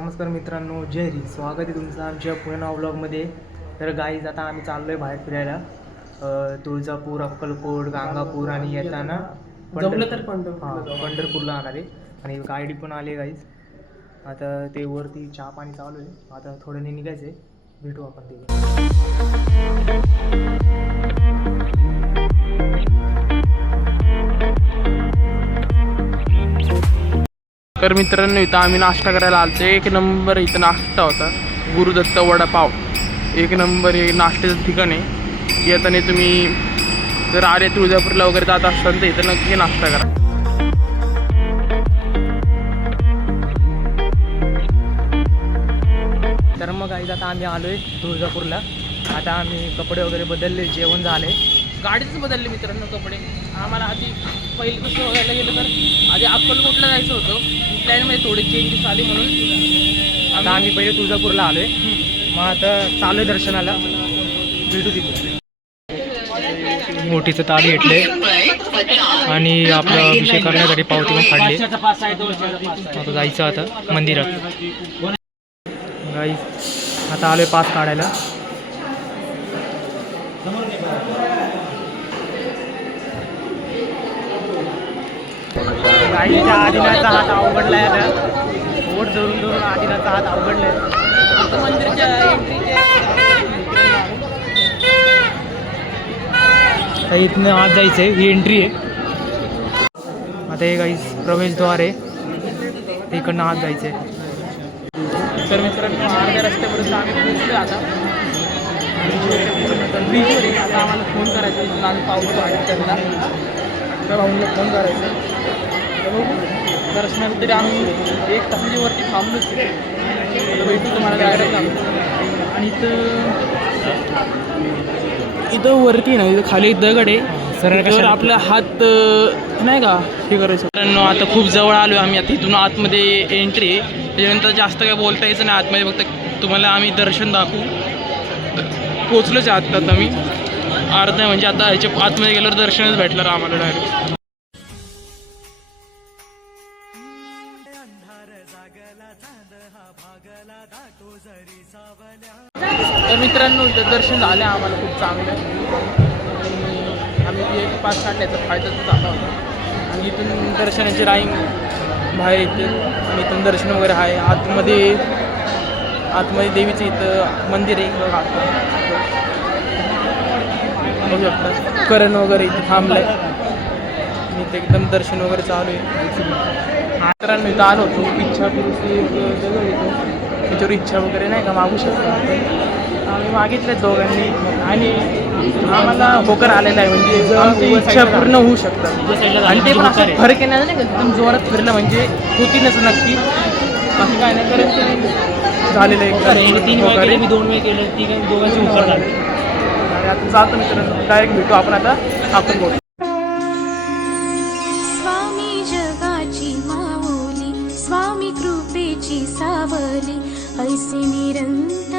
नमस्कार मित्रांनो, जय हरी. स्वागत आहे तुमचं आमच्या पुणे व्लॉगमध्ये. तर गाईज आता आम्ही चाललो आहे बाहेर फिरायला. तुळजापूर, अक्कलकोट, गाणगापूर आणि येताना पंढरपूरला जाणार आहे. आणि गाडी पण आली आहे गाईज. आता ते वरती चहा पाणी चालू आहे. आता थोडं निघायचं आहे, भेटू आपण ते. तर मित्रांनो, इथं आम्ही नाश्ता करायला आलतो. एक नंबर इथं नाश्ता होता. गुरुदत्त वडापाव एक नंबर हे नाश्त्याचं ठिकाण आहे. येताना तुम्ही जर आले तुळजापूरला वगैरे जात असताल तर इथं नक्की नाश्ता करा. तर मग गाईज आता आम्ही आलो आहे तुळजापूरला. आता आम्ही कपडे वगैरे बदलले, जेवण झाले, गाडीच बदलली मित्रांनो कपडे. आम्हाला आधी पहिलं कसं बघायला गेलं तर आधी अक्कलकोटला जायचं होतं. प्लॅनमध्ये थोडी चेंजेस आली म्हणून आता आम्ही पहिले तुळजापूरला आलो आहे. मग आता चालू आहे दर्शनाला, भेटू तिथे. मोठीचं ताट घेतले आणि आपलं अभिषेक करण्यासाठी पावती पण काढली. आता जायचं आता मंदिरात. गाई आता आलोय पास काढायला. गाईच्या आदिनाचा हात अवघडलाय. आता ओढ धरून धरून आदिनाचा हात अवघडलाय. आता मंदिराच्या इथनं आत जायचं आहे, ही एंट्री आहे. आता हे गाईस प्रवेशद्वार आहे, इकडनं आत जायचं आहे. तर मित्रांनो, अर्ध्या रस्त्यापर्यंत आम्ही पोहोचलो. आता ब्रिजवर आहे. आता आम्हाला फोन करायचा आहे. आम्ही पावतो आहे त्यांना, तर भाऊला फोन करायचा आहे. तर बघू, दर्शनाला तरी आम्ही 1 तासाच्या वरती थांबलोच. आता भेटू तुम्हाला डायरेक्ट आम्ही. आणि इथं वरती ना, इथं खाली एक दगड आहे. तर आपला हात नाही का हे करायचं. मित्रांनो, आता खूप जवळ आलो आम्ही. आता इथून आतमध्ये एंट्री आहे. त्याच्यानंतर जास्त काय बोलता यायचं नाही आतमध्ये. फक्त तुम्हाला आम्ही दर्शन दाखवू. पोचलोच आत आता मी अर्धा, म्हणजे आता ह्याच्या आतमध्ये गेल्यावर दर्शनच भेटलं आम्हाला डायरेक्ट. तर मित्रांनो, इथं दर्शन झालं आम्हाला खूप चांगलं. आम्ही 1 पास काढल्याचा फायदा तर झाला होता. आणि इथून दर्शनाची राईंग बाहेर येते आणि इथून दर्शन वगैरे आहे. आतमध्ये देवीचं इथं मंदिर आहे. बघू शकता करण वगैरे इथे थांबलंय. इथे एकदम दर्शन वगैरे चालू आहे. मित्रांनो, इथं आलो होतो. इच्छा पुरुषी जगह येतो, त्याच्यावर इच्छा वगैरे नाही का मागू शकतो. आम्ही मागितले दोघांनी आणि आम्हाला होकार आलेला आहे. म्हणजे आमची इच्छा पूर्ण होऊ शकतात. आणि ते पण असं फरक येणार नाही का, एकदम जोरात फिरलं म्हणजे होती नसं नक्की. बाकी काय नाही करायचं झालेलं आहे. 3 वेळा केलं, मी 2 वेळा केलं, ती काही दोघांची होकार झाली. आणि आता जातो मित्रांनो, डायरेक्ट भेटू आपण आता अक्कलकोट. स्वामी जगाची माऊली, स्वामी कृपेची सावली, ऐसे निरंतर